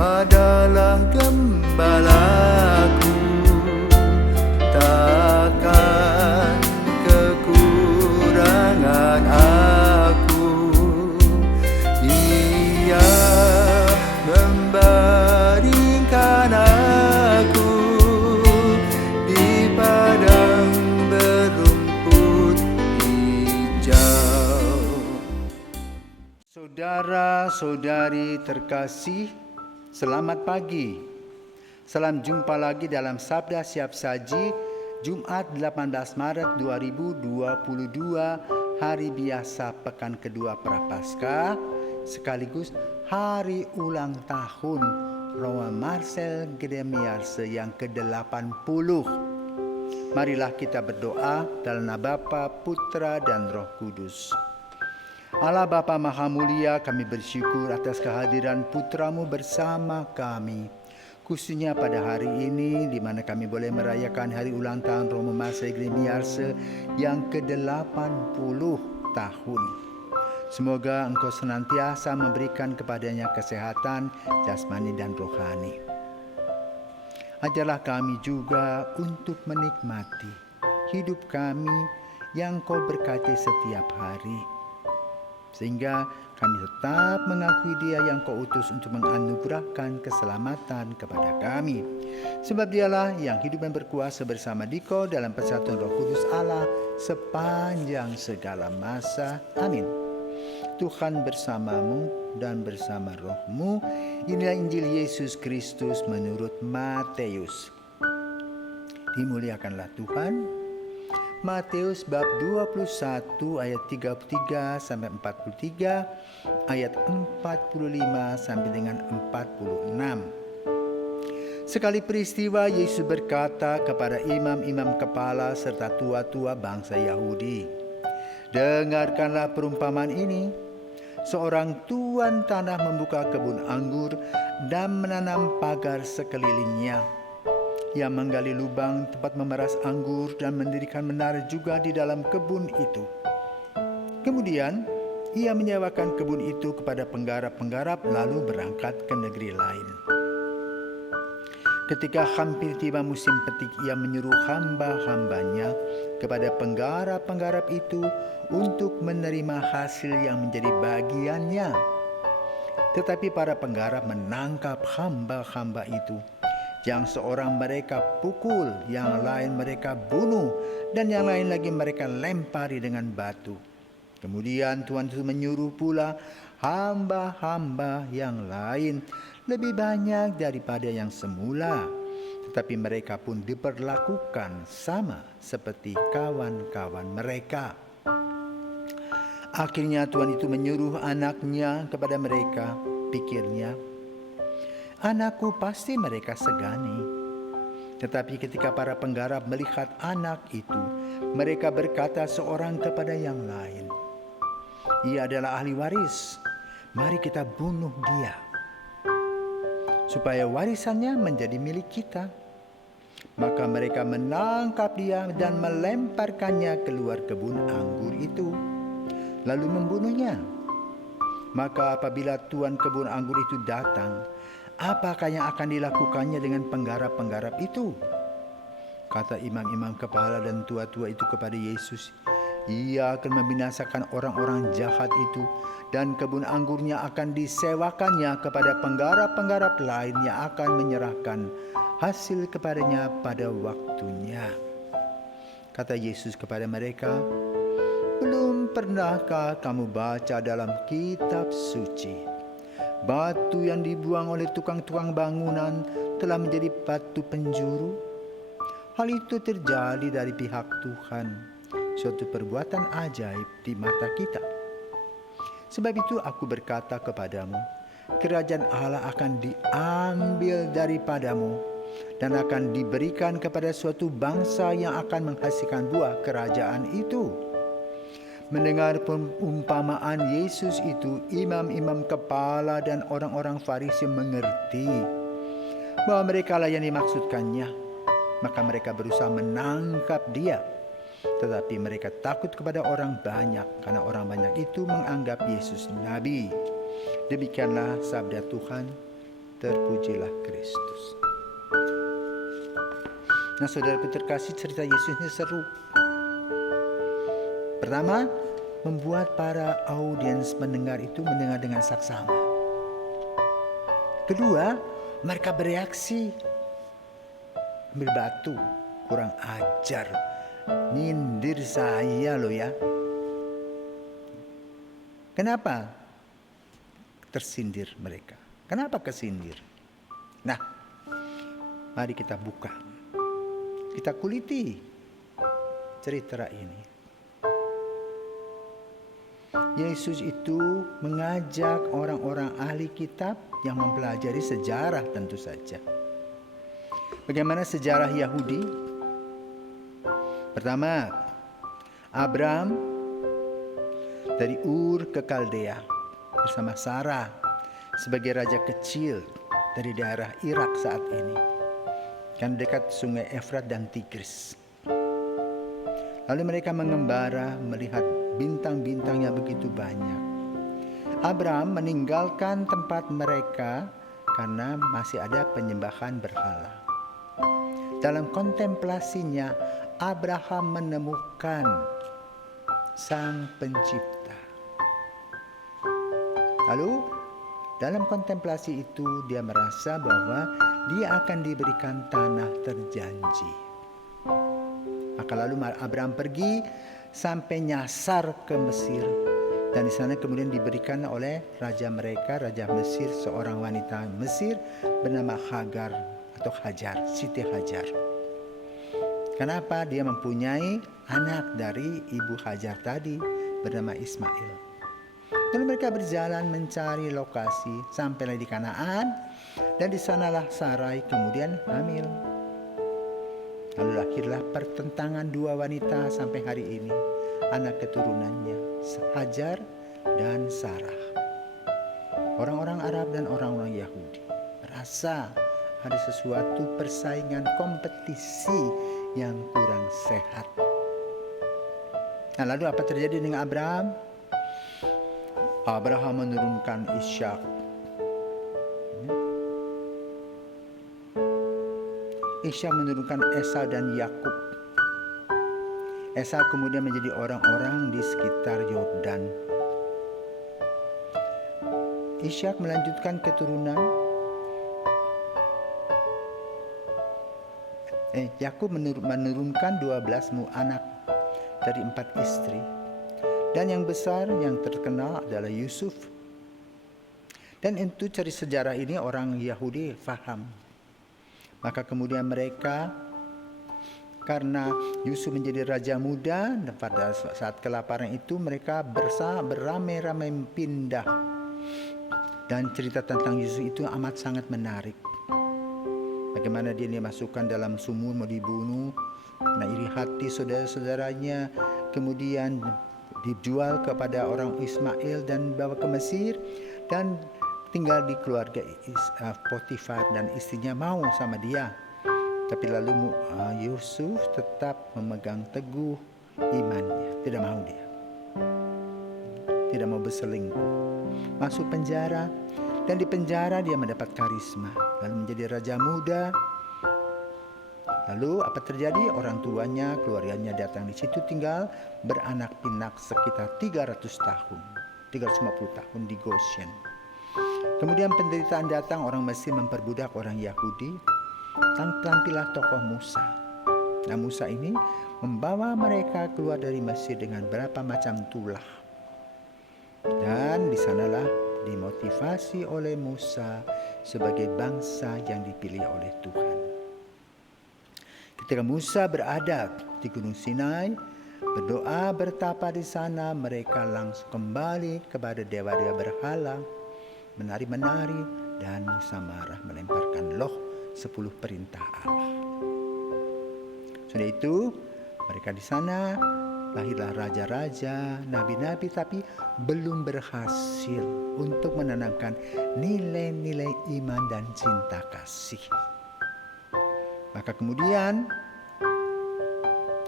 adalah gembalaku, takkan kekurangan aku. Ia membaringkan aku di padang berumput hijau. Saudara-saudari terkasih, selamat pagi. Salam jumpa lagi dalam Sabda Siap Saji, Jumat 18 Maret 2022, hari biasa pekan kedua Prapaskah, sekaligus hari ulang tahun Romo Marcel Gremiarse yang ke-80. Marilah kita berdoa dalam nama Bapa, Putra, dan Roh Kudus. Allah Bapa Maha Mulia, kami bersyukur atas kehadiran Putramu bersama kami. Khususnya pada hari ini, di mana kami boleh merayakan hari ulang tahun Romo Marcel Gremiarse yang ke-80 tahun. Semoga Engkau senantiasa memberikan kepadanya kesehatan jasmani dan rohani. Ajarlah kami juga untuk menikmati hidup kami yang Kau berkati setiap hari, sehingga kami tetap mengakui Dia yang Kau utus untuk menganugerahkan keselamatan kepada kami. Sebab Dialah yang hidup dan berkuasa bersama Dikau dalam persatuan Roh Kudus Allah sepanjang segala masa. Amin. Tuhan bersamamu dan bersama rohmu. Inilah Injil Yesus Kristus menurut Matius. Dimuliakanlah Tuhan. Matius bab 21 ayat 33 sampai 43, ayat 45 sampai dengan 46. Sekali peristiwa Yesus berkata kepada imam-imam kepala serta tua-tua bangsa Yahudi, "Dengarkanlah perumpamaan ini. Seorang tuan tanah membuka kebun anggur dan menanam pagar sekelilingnya. Ia menggali lubang tempat memeras anggur dan mendirikan menara juga di dalam kebun itu. Kemudian ia menyewakan kebun itu kepada penggarap-penggarap lalu berangkat ke negeri lain. Ketika hampir tiba musim petik, ia menyuruh hamba-hambanya kepada penggarap-penggarap itu untuk menerima hasil yang menjadi bagiannya. Tetapi para penggarap menangkap hamba-hamba itu. Yang seorang mereka pukul, yang lain mereka bunuh, dan yang lain lagi mereka lempari dengan batu. Kemudian Tuhan itu menyuruh pula hamba-hamba yang lain lebih banyak daripada yang semula. Tetapi mereka pun diperlakukan sama seperti kawan-kawan mereka. Akhirnya Tuhan itu menyuruh anaknya kepada mereka. Pikirnya, anakku pasti mereka segani. Tetapi ketika para penggarap melihat anak itu, mereka berkata seorang kepada yang lain, ia adalah ahli waris, mari kita bunuh dia, supaya warisannya menjadi milik kita. Maka mereka menangkap dia dan melemparkannya keluar kebun anggur itu, lalu membunuhnya. Maka apabila tuan kebun anggur itu datang, apakah yang akan dilakukannya dengan penggarap-penggarap itu? Kata imam-imam kepala dan tua-tua itu kepada Yesus, ia akan membinasakan orang-orang jahat itu, dan kebun anggurnya akan disewakannya kepada penggarap-penggarap lain yang akan menyerahkan hasil kepadanya pada waktunya. Kata Yesus kepada mereka, belum pernahkah kamu baca dalam kitab suci, batu yang dibuang oleh tukang-tukang bangunan telah menjadi batu penjuru? Hal itu terjadi dari pihak Tuhan, suatu perbuatan ajaib di mata kita. Sebab itu aku berkata kepadamu, kerajaan Allah akan diambil daripadamu dan akan diberikan kepada suatu bangsa yang akan menghasilkan buah kerajaan itu. Mendengar perumpamaan Yesus itu, imam-imam kepala dan orang-orang Farisi mengerti bahwa mereka lah yang dimaksudkannya. Maka mereka berusaha menangkap dia. Tetapi mereka takut kepada orang banyak, karena orang banyak itu menganggap Yesus nabi. Demikianlah sabda Tuhan. Terpujilah Kristus. Nah, saudaraku terkasih, cerita Yesus ini seru. Pertama, membuat para audiens mendengar itu mendengar dengan saksama. Kedua, mereka bereaksi. Ambil batu, kurang ajar. Nyindir saya loh ya. Kenapa tersindir mereka? Kenapa kesindir? Nah, mari kita buka. Kita kuliti cerita ini. Yesus itu mengajak orang-orang ahli kitab yang mempelajari sejarah tentu saja. Bagaimana sejarah Yahudi? Pertama, Abraham dari Ur ke Kaldea bersama Sarah sebagai raja kecil dari daerah Irak saat ini, kan dekat sungai Efrat dan Tigris. Lalu mereka mengembara melihat bintang-bintang yang begitu banyak. Abraham meninggalkan tempat mereka karena masih ada penyembahan berhala. Dalam kontemplasinya, Abraham menemukan Sang Pencipta. Lalu dalam kontemplasi itu dia merasa bahwa dia akan diberikan tanah terjanji. Maka lalu Abraham pergi sampai nyasar ke Mesir. Dan di sana kemudian diberikan oleh raja mereka, Raja Mesir, seorang wanita Mesir bernama Hagar atau Hajar, Siti Hajar. Kenapa? Dia mempunyai anak dari ibu Hajar tadi bernama Ismail. Lalu mereka berjalan mencari lokasi, sampailah di Kanaan, dan di sanalah Sarai kemudian hamil. Lalu lahirlah pertentangan dua wanita sampai hari ini, anak keturunannya, Hajar dan Sarah. Orang-orang Arab dan orang-orang Yahudi merasa ada sesuatu persaingan kompetisi yang kurang sehat. Nah, lalu apa terjadi dengan Abraham? Abraham menurunkan Ishak. Ishak menurunkan Esau dan Yakub. Esau kemudian menjadi orang-orang di sekitar Yordan. Ishak melanjutkan keturunan. Yakub menurunkan 12 anak dari 4 istri. Dan yang besar, yang terkenal adalah Yusuf. Dan itu cari sejarah ini orang Yahudi faham. Maka kemudian mereka, karena Yusuf menjadi raja muda, dan pada saat kelaparan itu mereka beramai-ramai pindah. Dan cerita tentang Yusuf itu amat sangat menarik. Bagaimana dia dimasukkan dalam sumur mau dibunuh, nah iri hati saudara-saudaranya, kemudian dijual kepada orang Ismail dan bawa ke Mesir dan tinggal di keluarga Potifar, dan istrinya mau sama dia. Tapi lalu Yusuf tetap memegang teguh imannya, tidak mau dia. Tidak mau berselingkuh. Masuk penjara, dan di penjara dia mendapat karisma, lalu menjadi raja muda. Lalu apa terjadi? Orang tuanya, keluarganya datang di situ tinggal beranak pinak sekitar 300 tahun, 350 tahun di Goshen. Kemudian penderitaan datang, orang Mesir memperbudak orang Yahudi. Tampillah tokoh Musa. Nah, Musa ini membawa mereka keluar dari Mesir dengan berapa macam tulah. Dan di sanalah dimotivasi oleh Musa sebagai bangsa yang dipilih oleh Tuhan. Ketika Musa berada di Gunung Sinai, berdoa bertapa di sana, mereka langsung kembali kepada dewa-dewa berhala, menari-menari, dan Musa marah melemparkan loh 10 perintah Allah. Sudah itu mereka di sana lahirlah raja-raja, nabi-nabi, tapi belum berhasil untuk menanamkan nilai-nilai iman dan cinta kasih. Maka kemudian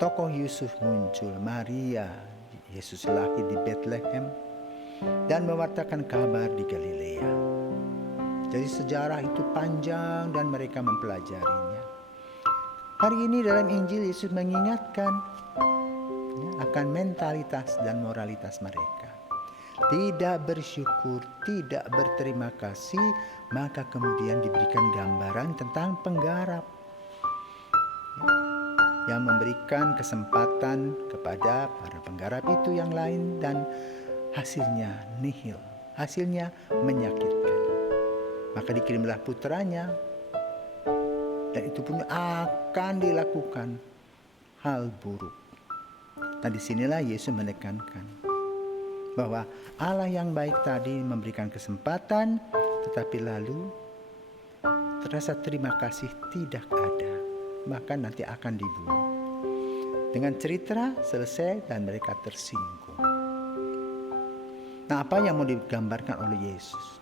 tokoh Yusuf muncul, Maria, Yesus lahir di Bethlehem dan mewartakan kabar di Galilea. Jadi sejarah itu panjang dan mereka mempelajarinya. Hari ini dalam Injil Yesus mengingatkan akan mentalitas dan moralitas mereka. Tidak bersyukur, tidak berterima kasih, maka kemudian diberikan gambaran tentang penggarap yang memberikan kesempatan kepada para penggarap itu yang lain dan hasilnya nihil, hasilnya menyakitkan. Maka dikirimlah putranya dan itu pun akan dilakukan hal buruk. Nah, disinilah Yesus menekankan bahwa Allah yang baik tadi memberikan kesempatan, tetapi lalu terasa terima kasih tidak ada, bahkan nanti akan dibunuh. Dengan cerita selesai dan mereka tersinggung. Nah, apa yang mau digambarkan oleh Yesus?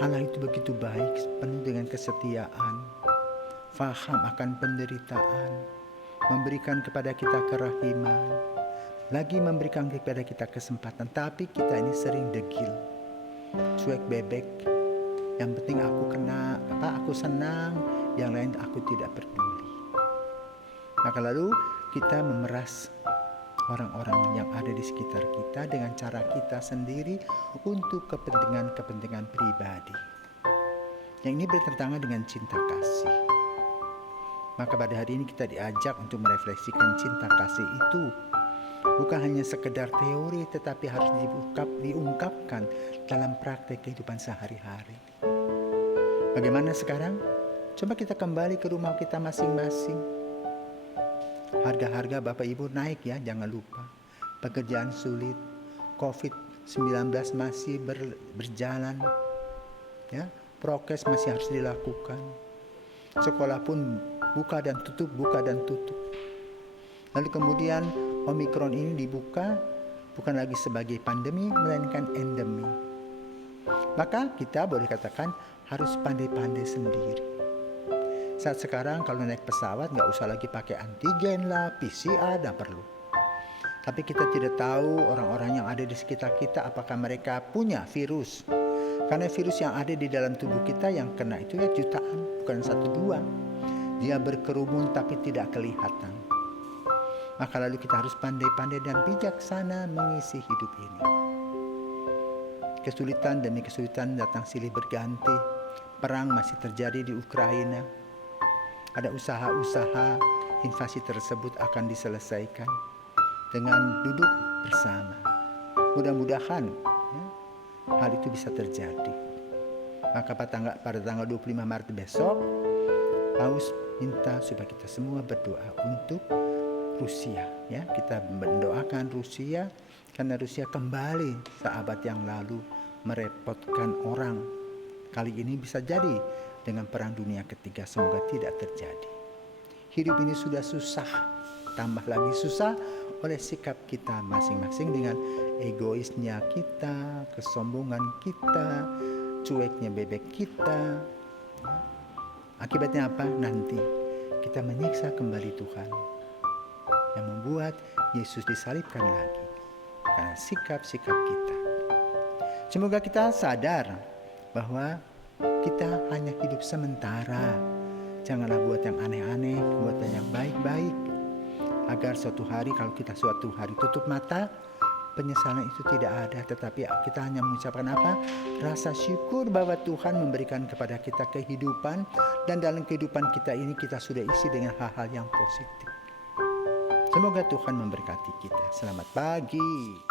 Allah itu begitu baik, penuh dengan kesetiaan, faham akan penderitaan, memberikan kepada kita kerahiman, lagi memberikan kepada kita kesempatan. Tapi kita ini sering degil, cuek bebek. Yang penting aku senang, yang lain aku tidak peduli. Maka lalu kita memeras orang-orang yang ada di sekitar kita dengan cara kita sendiri untuk kepentingan-kepentingan pribadi. Yang ini bertentangan dengan cinta kasih. Maka pada hari ini kita diajak untuk merefleksikan cinta kasih itu bukan hanya sekedar teori, tetapi harus diungkapkan dalam praktek kehidupan sehari-hari. Bagaimana sekarang? Coba kita kembali ke rumah kita masing-masing. Harga-harga Bapak Ibu naik ya, jangan lupa. Pekerjaan sulit, COVID-19 masih berjalan, ya, prokes masih harus dilakukan. Sekolah pun buka dan tutup. Lalu kemudian Omikron ini dibuka bukan lagi sebagai pandemi, melainkan endemi. Maka kita boleh katakan harus pandai-pandai sendiri. Saat sekarang kalau naik pesawat gak usah lagi pakai antigen lah, PCR, dan perlu. Tapi kita tidak tahu orang-orang yang ada di sekitar kita apakah mereka punya virus. Karena virus yang ada di dalam tubuh kita yang kena itu ya jutaan, bukan 1-2. Dia berkerumun tapi tidak kelihatan. Maka lalu kita harus pandai-pandai dan bijaksana mengisi hidup ini. Kesulitan demi kesulitan datang silih berganti. Perang masih terjadi di Ukraina. Ada usaha-usaha invasi tersebut akan diselesaikan dengan duduk bersama. Mudah-mudahan hal itu bisa terjadi. Maka pada tanggal 25 Maret besok, Paus minta supaya kita semua berdoa untuk Rusia. Ya, kita mendoakan Rusia karena Rusia kembali seabad yang lalu merepotkan orang. Kali ini bisa jadi dengan perang dunia ketiga, semoga tidak terjadi. Hidup ini sudah susah, tambah lagi susah oleh sikap kita masing-masing dengan egoisnya kita, kesombongan kita, cueknya bebek kita. Akibatnya apa? Nanti kita menyiksa kembali Tuhan yang membuat Yesus disalibkan lagi karena sikap-sikap kita. Semoga kita sadar bahwa kita hanya hidup sementara. Janganlah buat yang aneh-aneh, buat yang baik-baik. Agar suatu hari kalau kita suatu hari tutup mata, penyesalan itu tidak ada. Tetapi kita hanya mengucapkan apa? Rasa syukur bahwa Tuhan memberikan kepada kita kehidupan. Dan dalam kehidupan kita ini kita sudah isi dengan hal-hal yang positif. Semoga Tuhan memberkati kita. Selamat pagi.